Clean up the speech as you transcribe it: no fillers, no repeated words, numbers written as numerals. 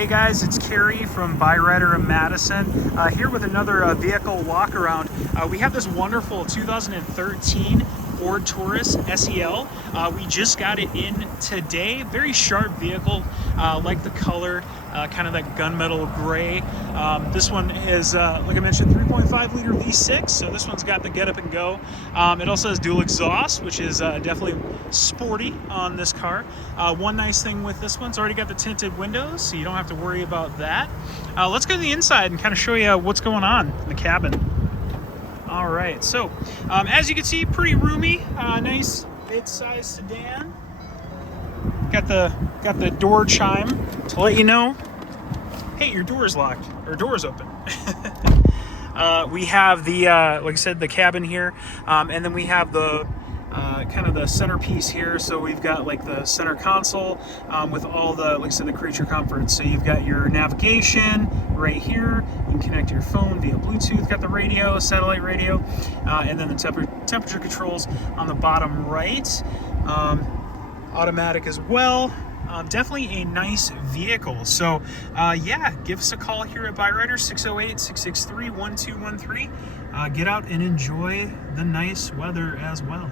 Hey guys, it's Cary from Byrider Madison, here with another vehicle walk around. We have this wonderful 2013 Ford Taurus SEL. We just got it in today. Very sharp vehicle, like the color, kind of that gunmetal gray. This one is, like I mentioned, 3.5 liter V6, so this one's got the get up and go. It also has dual exhaust, which is definitely sporty on this car. One nice thing with this one's already got the tinted windows, so you don't have to worry about that. Let's go to the inside and kind of show you what's going on in the cabin. All right, so as you can see, pretty roomy, nice mid-size sedan. Got the door chime to let you know, hey, your door is locked or door's open. We have the like I said, the cabin here, and then we have the kind of the centerpiece here. So we've got like the center console with all the, like I said, the creature comforts. So you've got your navigation right here. You can connect your phone via Bluetooth. Got the radio, satellite radio, and then the temperature controls on the bottom right. Automatic as well. Definitely a nice vehicle. So yeah, give us a call here at Byrider, 608-663-1213. Get out and enjoy the nice weather as well.